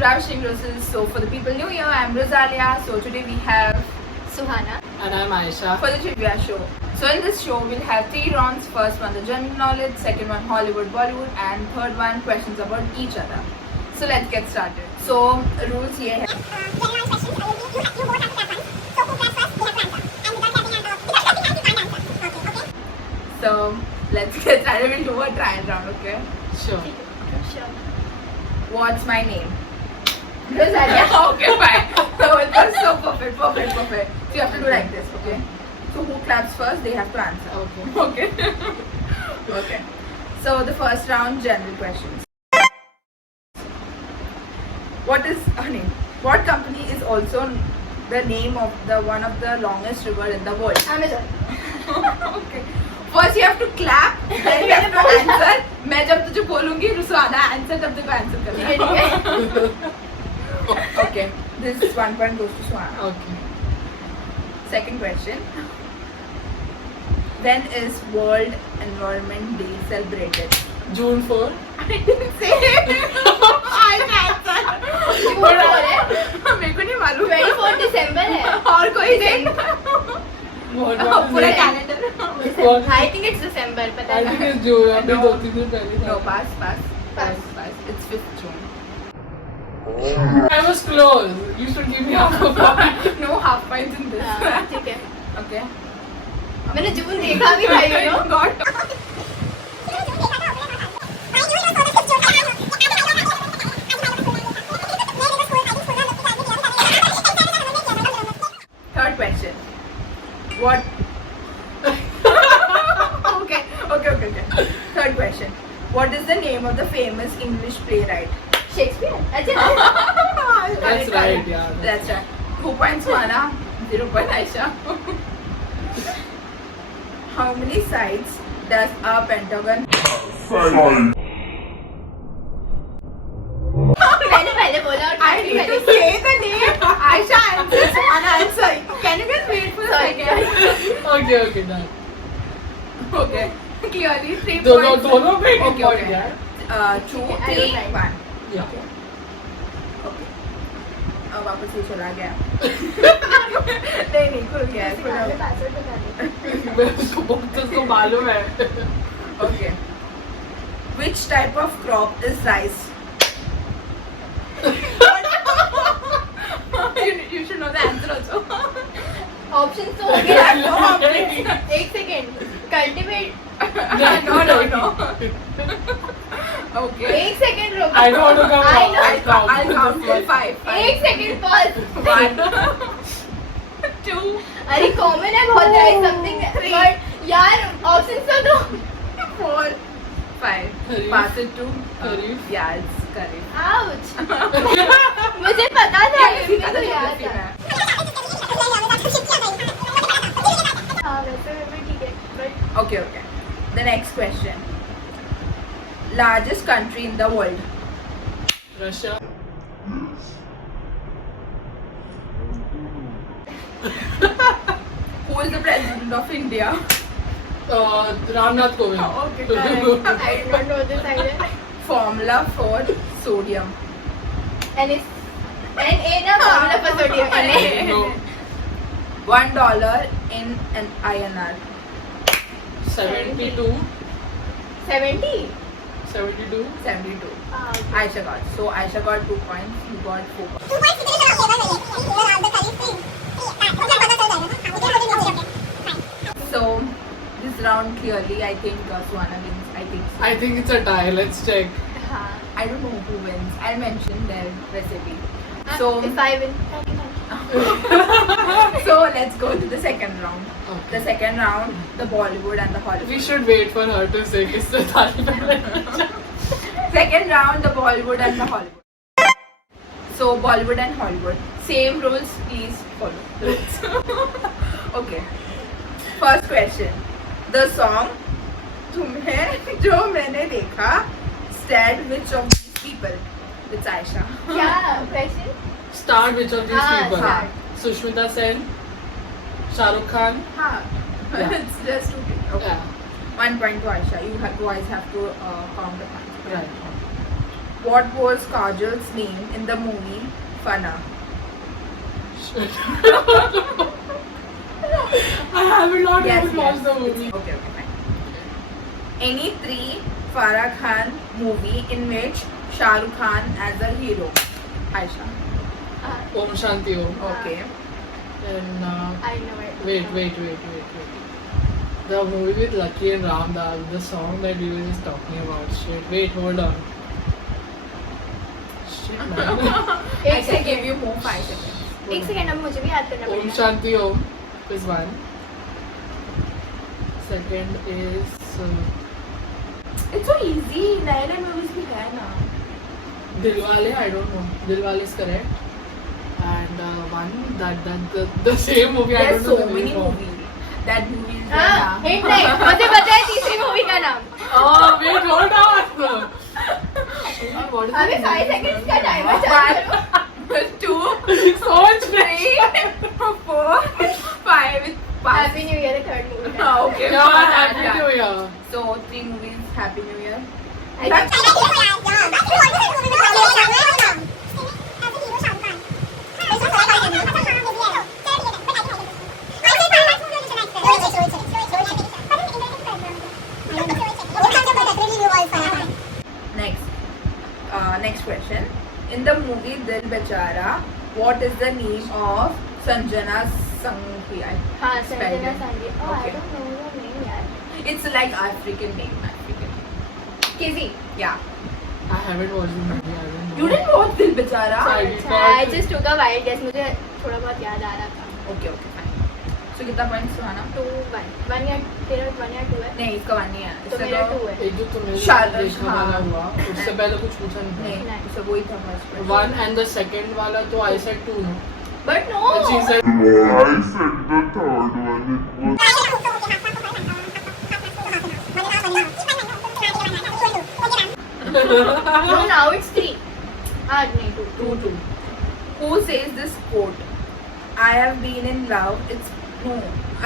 Ravishing Roses. So for the people new here, I'm Rosalia. So today we have Suhana. And I'm Aisha. for the trivia show. So in this show we'll have 3 rounds. First one the general knowledge, second one Hollywood, Bollywood, and third one questions about each other. So let's get started. So rules ये है. General questions, you both have to grab one. So who grabs first, they have to answer. And without grabbing answer, you can't answer. Okay. So let's get started. We'll do a trial round. Okay. Sure. Sure. What's my name? Rosalia. Okay, fine. So it was so perfect. So you have to do like this, okay? So who claps first, they have to answer. Okay. Okay. Okay. So the first round, general questions. What company is also the name of the one of the longest river in the world? Amazon. Okay. First you have to clap, then you have to answer. मैं जब तुझे बोलूँगी रुसवाना answer तब तुझको answer करना है. ठीक है. Okay. This is 1 point goes to Suhana. Okay. Second question. When is World Environment Day celebrated? June 4. I didn't say it. I answered. June 4 है. मेरे को नहीं मालूम. 24 दिसंबर है. और कोई दिन? पूरा I calendar. I think it's December. पता think नहीं. it's June. अभी No. 2-3 दिन पहले No, था. pass. It's 5th June. I was close. You should give me half a point. No half points in this. हाँ, ठीक है. Okay. मैंने जून देखा भी था, you know. God. Third question. What? Okay. Third question. What is the name of the famous English playwright? Shakespeare. अच्छा. That's right, yeah. That's right. 2 points Suhana, 0 point Aisha. How many sides does a pentagon? मैंने पहले बोला और I need to say the name. Aisha answer, Suhana answer. Can you just wait for a second? Okay, done. Okay. Clearly 3 दोनों points. दोनों पे एक Okay, point okay. यार. 2, I 3, don't mind. 1. Yeah. Okay. अब वापस ये चला गया. नहीं खुल गया है, खुला हमारे हुआ. पासवर्ड बता दो. मैं उसको बहुत उसको मालूम है. Okay. Which type of crop is rice? you should know the answer also. Option तो हो गया. No options. एक सेकेंड. कल्टीवेट. No. Okay. एक सेकेंड रुको. I know how to count. I know. I'll count till 5. एक second pause. 1, 2, अरे common है बहुत है समथिंग. Three. बट यार ऑप्शंस तो दो. 4, 5. Kharif. Pass it to Kharif. Yeah, it's Kharif. Ouch. मुझे पता था इसी का इसलिए तो तो याद याद था. है. हाँ वैसे भी ठीक है but Okay. The next question. Largest country in the world. Russia. Who is the president of India? Ramnath Kovind. Okay, correct. I don't know this idea. Formula for sodium. N is N A ना formula for sodium. No. $1 in an INR. 72. 70. 72. 72. Aisha got. So Aisha got 2 points. You got 4 points. 2 points कितने का होगा So this round clearly, I think Suhana wins. I think it's a tie. Let's check. हाँ. I don't know who wins. I'll mention their recipe. So if I win. so let's go to the second round. Okay. The second round, the Bollywood and the Hollywood. We should wait for her to say किससे ताली बजानी. Second round, the Bollywood and the Hollywood. So Bollywood and Hollywood, same rules. Please follow the rules. Okay. First question. The song तुम्हें जो मैंने देखा starred which of these people? It's Aisha. क्या question? Start which of these हाँ, people? start. Sushmita Sen, Shah Rukh Khan. हाँ. Yeah. It's just 2 people. Okay. Yeah. 1 point to Aisha. You guys have to count the points. Right. What was Kajal's name in the movie Fana? Shit. I have not even watched the movie. Okay, fine. Any three Farah Khan movie in which Shah Rukh Khan as a hero? Aisha. Om Shanti Om. Okay. And I know it. wait. The movie with Lucky and Ramdas, the song that we were just talking about. Shit. Wait, hold on. Shit, man. I can give you more 5 seconds. एक second अब मुझे भी याद करना Om पड़ेगा. Shanti Om is one. Second is It's so easy. नए movies भी है ना. Dilwale. I don't know. Dilwale is correct. And one that the same movie. I There's don't know so the many name of. movies. That movie is हाँ, hit नहीं. मुझे पता है तीसरी मूवी का नाम. Oh wait, hold on. Shit, what is अभी the 5 name? seconds का टाइमर चल रहा है. 2, So much 3, 4, 5. It's five. Happy New Year, the third movie. Okay. Yeah, fine, Happy yeah. New Year. So 3 movies. Happy New Year. I think Next question. In the movie Dil Bechara, what is the name of Sanjana Sanghi? हाँ, Spelled Sanjana it. सांगी. Oh, I Okay. don't know the name यार. It's like African name. African. Kizzy. Yeah. I haven't watched the movie. I don't know. You didn't watch Dil Bechara? I अच्छा, did not. I just took a wild guess. मुझे थोड़ा बहुत याद आ रहा था. Okay, fine. So कितना points सुहाना? 2-1. 1 या तेरा 1 या 2 है. नहीं, इसका 1 नहीं है. तो इसका मेरा 2 है. एक जो तुमने शारदा, देखने हाँ. वाला हुआ उससे पहले कुछ पूछा नहीं नहीं, नहीं. इसका वही था first question. था. One and the second वाला तो I said 2 no. But no. But she said I said the third one. It was No, now it's 3. हाँ, नहीं 2. 2. Who says this quote? I have been in love. It's no.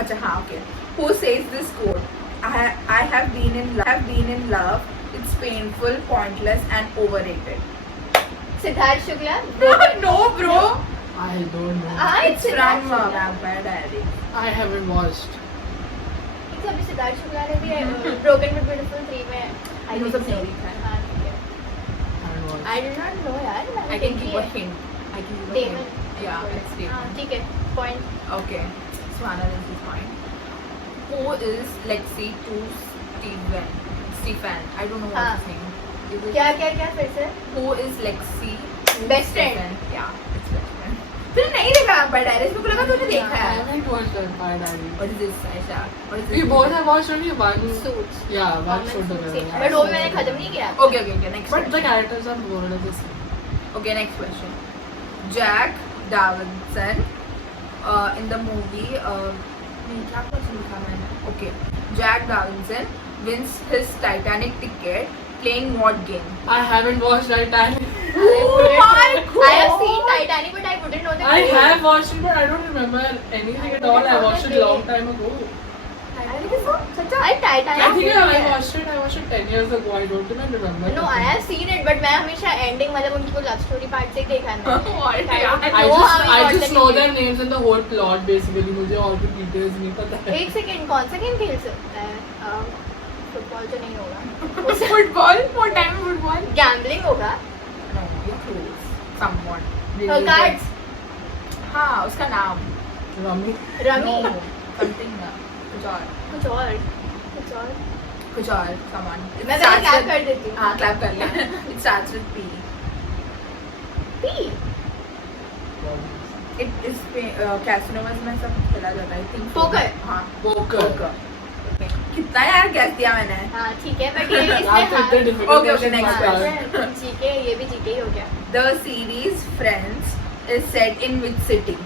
अच्छा हाँ okay. Who says this quote? I have been in love. It's painful, pointless, and overrated. Siddharth Shukla. No, bro. I don't know. हाँ, It's from Siddharth Shukla. Vampire Diaries. I haven't watched. ठीक है, अभी सिद्धार्थ शुक्ला ने भी Broken but Beautiful 3 में I वो think सब so. नहीं देखा है. हाँ, ठीक है. I haven't watched. I did not know यार. मैंने I can देखी give a है. hint. I can give a Damon. hint. Yeah, it's हाँ, Damon. ठीक है. Point. Okay. Swana is his point. Who is Lexi to Stephen? I don't know what's हाँ. his name. Is it- क्या फिर से? Who is Lexi? to Best friend. Stephen? Yeah, it's best friend. तूने नहीं देखा Vampire Diaries? मेरे को लगा तूने देखा I है. haven't watched Vampire Diaries. What is this, Aisha? What is this? We both have watched only one. Suits. Yeah, one Common show Suits together. He. But वो मैंने खत्म नहीं किया. Okay. Next But the question. characters are more or less the same. Okay, next question. Jack Davidson in the movie. नहीं, क्या question लिखा मैंने? Okay. Jack Davidson wins his Titanic ticket playing what game? I haven't watched Titanic. I have seen Titanic, but I wouldn't know the I name. have watched it, but I don't remember anything at all. I watched it a long time ago. I I Titanic. think I watched it 10 years ago. I don't even remember. No, I have seen it, but मैं हमेशा ending मतलब उनकी वो love story part से ही देखा है मैंने. What? I just know their names and the whole plot basically. मुझे और भी details नहीं पता है. एक सेकंड कौन सा गेम खेल सकता है? फुटबॉल तो नहीं होगा. Football? What time of football? Gambling होगा. No, you're close. Somewhat. Cards. हाँ, उसका नाम. Rummy. रमी. No, something ना. कुछ और. कुछ और. कुछ और. कुछ और. Someone. It मैं starts clap with- कर देती हूँ. हाँ, clap कर ले. It starts with P. P. It is कैसिनोस में सब खेला जाता है. I think. so. Poker. हाँ. Poker. Poker. Okay. कितना यार गैस दिया मैंने. हाँ ठीक है, but ये आप इसमें इतने हाँ. difficult Okay, questions next मत question. ask. हाँ, जीके ये भी जीके ही हो गया. The series Friends is set in which city?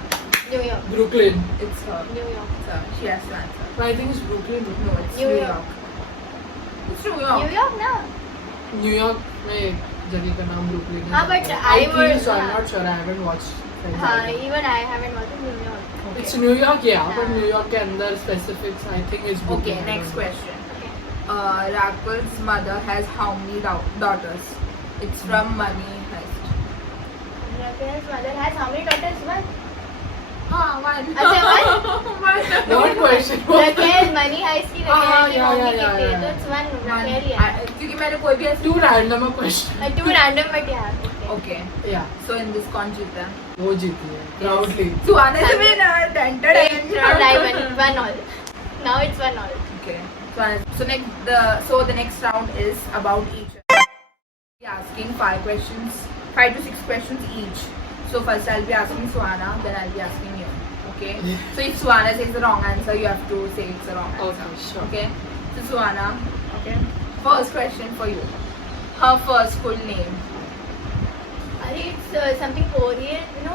New York. Brooklyn. It's her. New York. So she has to answer. I think it's Brooklyn. No, it's New New York. York. It's New York. New York ना. New York में एक जगह का नाम Brooklyn है. हाँ, but I I think would- so. I'm हाँ. not sure. I haven't watched. Friends हाँ, either. even I haven't watched New York. It's New York, yeah, but हाँ. New York के अंदर specifics I think is Brooklyn. Okay, I next don't know. question. Rakul's mother has how many daughters? It's from Money Heist. Raquel's mother has how many daughters? One. One. अच्छा, One. What question? Raquel Money Heist की हाँ, Raquel की yeah, mummy yeah, कितनी है? yeah, तो it's one One. Raquel ही है. क्योंकि मैंने कोई भी ऐसे Too random a question. Too random but yeah. Okay. Okay. Yeah. So in this कौन जीता? वो जीती है. Proudly. Suhana is the winner. Dun, dun, dun. Same round I won. 1-1. Now it's 1-1. Okay. So the next round is about each. Be asking 5 to 6 questions each. So first I'll be asking Suhana, then I'll be asking you. Okay. So if Suhana says the wrong answer, you have to say it's the wrong answer. Okay, sure. Okay. So Suhana, okay. First question for you. Her first full name. Are it's something Korean? No.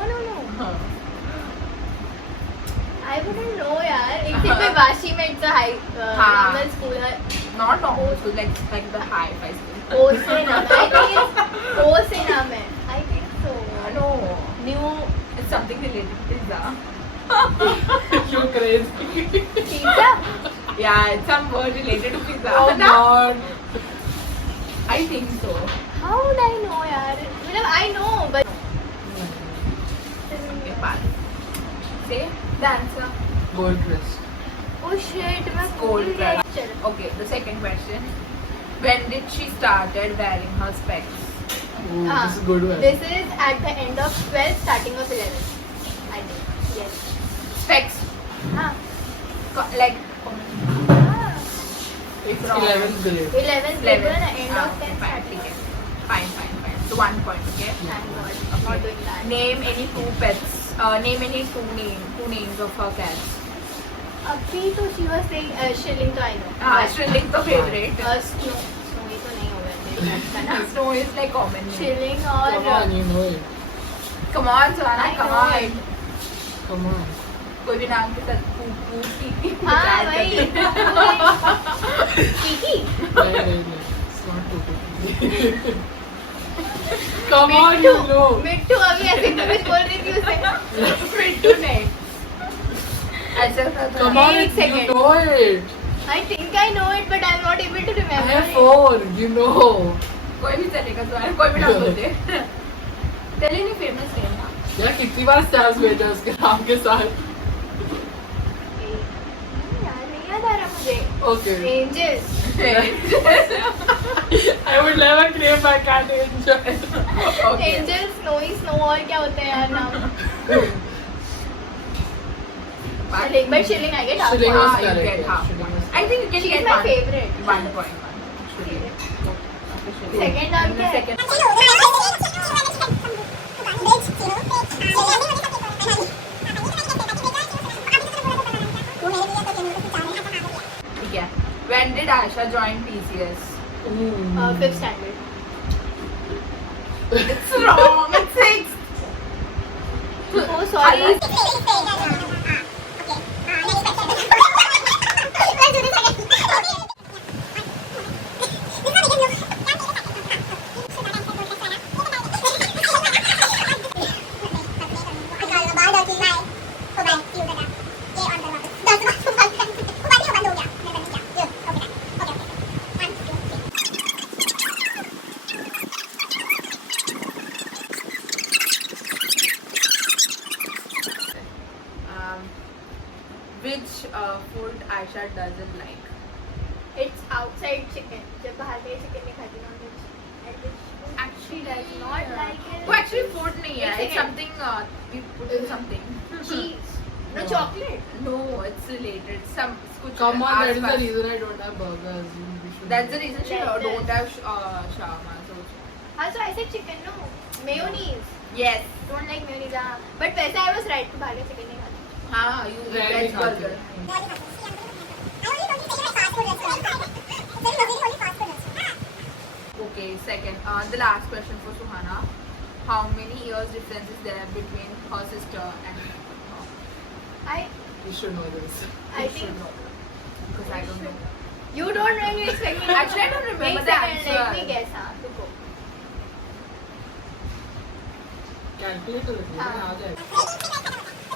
I wouldn't know यार. It's in Vashi में it's a high हाँ. normal school है. Not normal school, like the high five school. O से नाम है. I think it's O से नाम है. I think so. No. New It's something related to pizza. You're crazy. pizza. Yeah, it's some word related to pizza. Oh No? God. I think so. How would I know यार? मतलब I know but. Okay, pass. Say the answer. Gold crest. Oh shit, मैं Gold भूल गई. crush. Okay, the second question. When did she started wearing her specs? Ooh, Ah, this is good one. This is at the end of 12th, starting of 11th. I think. Yes. Specs. हाँ. Like हाँ. It's wrong. 11th grade. 11th grade 11. and end of 10th. Fine, starting. okay. Fine. So 1 point, okay? Thank God. I'm not doing that. Name any two pets. Name any two names of her cats. अभी तो she was saying Shilling तो I know. Shrilling the favorite. Snowy तो नहीं होगा मेरे cat का नाम. Snow is like common name. Shilling Come और on, you know it. Come on, Suhana, I come know on. it. Come on. कोई भी नाम के साथ पू की हाँ वही. Kiki. नहीं. It's not too good. Come on, you know. मिट्टू अभी ऐसे कुछ बोल रही थी उसे. मिट्टू नहीं ऐसा था Come on, Wait a second. you know it. I think I know it but I'm not able to I remember have it. 4, you know. कोई भी चलेगा तो कोई भी नाम बोलते तेरे नहीं फेमस नेम ना यार कितनी बार स्टार्स भेजा उसके नाम के साथ. यार नहीं याद आ रहा मुझे. Okay. Angels. I would never name my cat Angel. Okay. Angel, Snowy, Snow और क्या होते हैं यार नाम? Shilling, but Shilling I get half Shilling point. was You correct, get yeah, half Shilling point. was I think you can She's get my one. favorite. 1 point. Second नाम क्या है? Second. ठीक है. When did Aisha join TCS? Ooh. 5th standard. It's wrong. It's 6. Oh sorry. Which food Aisha doesn't like? It's outside chicken. जब बाहर का chicken नहीं खाती non-veg. And which food Actually, does not like it? वो actually food नहीं है. It's It's something we put in something. Cheese. No No. chocolate. No, it's related. Some कुछ Come on, that is the आस-पास. reason I don't have burgers. We should That's the reason she Like don't that. have shawarma. So Also I said chicken no. Mayonnaise. yes, Don't like mayonnaise. हाँ. But वैसे I was right to बाहर का chicken नहीं खाती. हाँ, you Rarely veg खाते burger. हैं. Okay, second. The last question for Suhana. How many years difference is there between her sister and her? I You should know this. I You should think know. Because I don't know. you don't really expect me. Actually, I don't remember Wait the second, answer. let me guess. हाँ, रुको. Calculator है, हाँ. आ जाएगा.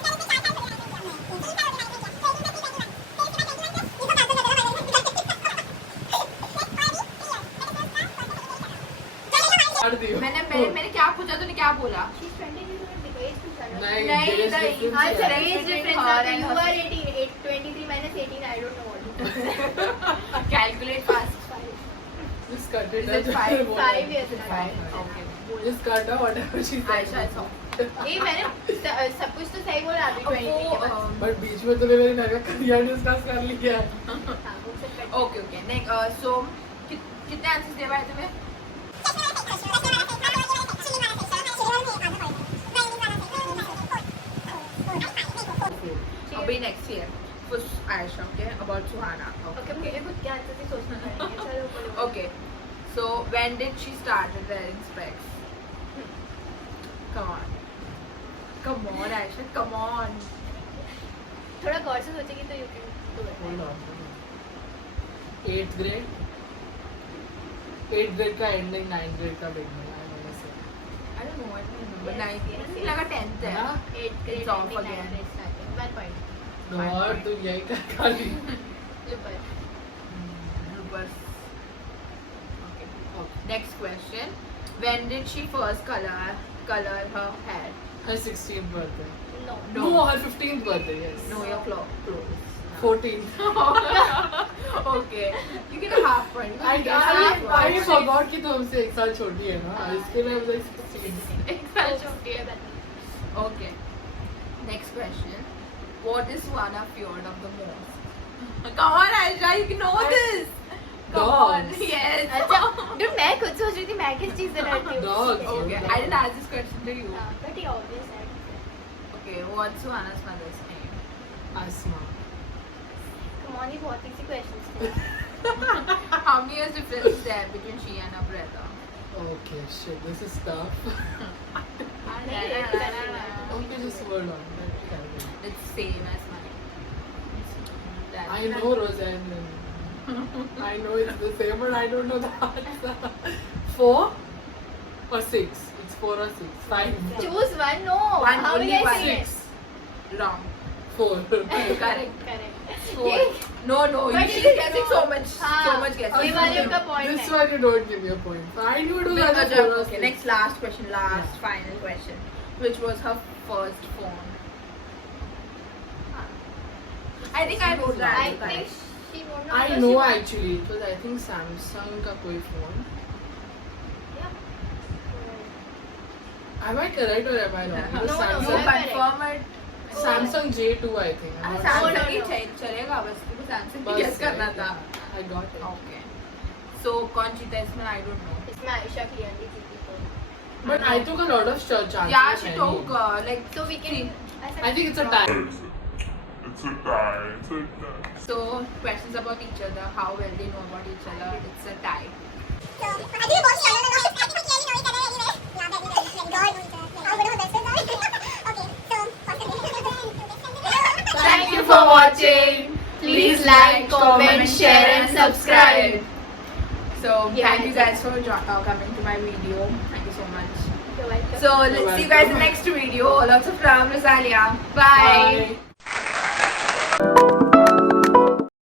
मार दी. क्या बोला? She's 23 minutes age difference. नहीं, नहीं, age नहीं, difference हाँ, है. sir, difference age between difference. her Now and you her are 18. 23 minus 18. I don't know what it is. Calculate fast. Just cut it. Is it that's five? what I- 5 years now. Fine. Okay. Just cut out whatever she said. Aisha is off. ये मैंने सब कुछ तो सही बोला अभी 23 के बाद. But बीच में तूने मेरी नया करियर डिस्कस कर लिया. हाँ, वो सब कर. ओके ओके नेक्स्ट सो कितने आंसर्स दे पाए तुम्हें? अभी next year first Ayesha okay about Suhana okay मुझे खुद के आंसर से सोचना पड़ेगा. चलो बोलो. Okay so when did she started wearing specs? Come on Ayesha come on. थोड़ा गौर से सोचेगी तो you can do it. Hold on. 8th grade. 8th grade का ending, 9th grade का beginning. I wanna say. I don't no I don't remember Yes, 9th yes, मुझे yes. लगा 10th है. हाँ? 8th grade It's off ending, again. 9th grade starting. 1 point. और तू यही कर खाली. Super. Reverse. Okay. Next question. When did she first color her hair? Her 16th birthday. No. No, her 15th birthday. Yes. No, you're close. 14th. Okay. You get a half point. I forgot कि तू हमसे एक साल छोटी है ना. इसके लिए मुझे 16. एक साल छोटी है. Okay. Next question. What is Suhana feared of the most? Come on, Aisha, you know this. Come on. Dogs. Yes. अच्छा, dude, मैं खुद सोच रही थी मैं किस चीज़ से डरती हूँ. Dogs. Okay. I didn't ask this question to you. हाँ, but ये obvious है. Okay. What's Suhana's mother's name? Asma. Come on, ये बहुत easy questions थे. How many years difference is there between she and her brother? Okay, shit, this is tough. Okay, just hold on. It's same as mine. I know Roseanne. I know it's the same, but I don't know the answer. 4 or 6? It's 4 or 6. 5. Choose one. No. One, How only will I one. say it? 6. Wrong. 4. Correct. Correct. 4. ये- No, you But keep it is guessing wrong. so much. हाँ, So much guessing. ये वाले का point This है. one you don't give me a point. So I knew it was Which either was 4 or okay, 6. next last question, final question. Which was her first phone? I think I wrote that. I think she won't know. I because know she- actually. It was I think Samsung का कोई phone. Yeah. Am I correct or am I wrong? It was No, no, You Samsung. correct. confirm it. Samsung J2 I think. I'm not sure. Samsung ही चलेगा बस तुमको Samsung बस ही guess करना था. I got it. Okay. So कौन जीता इसमें? I don't know. इसमें आयशा clearly जीती तो. But I took a lot of chances. Yeah, she anyway. took like So we can. I think it's a tie. It's a tie. It's a tie. so questions about each other, how well they know about each other. It's a tie. So, I think we both know each other. I think we clearly know each other anyway. Yeah, very well. Like, God knows each other. How good of best friends are. Okay, so, first Thank you for watching. Please like, comment, share, and subscribe. So Yeah, thank you guys for coming to my video. Thank you so much. You're welcome. So let's see you guys in the next video. Lots of love, Rosalia. Bye. Bye.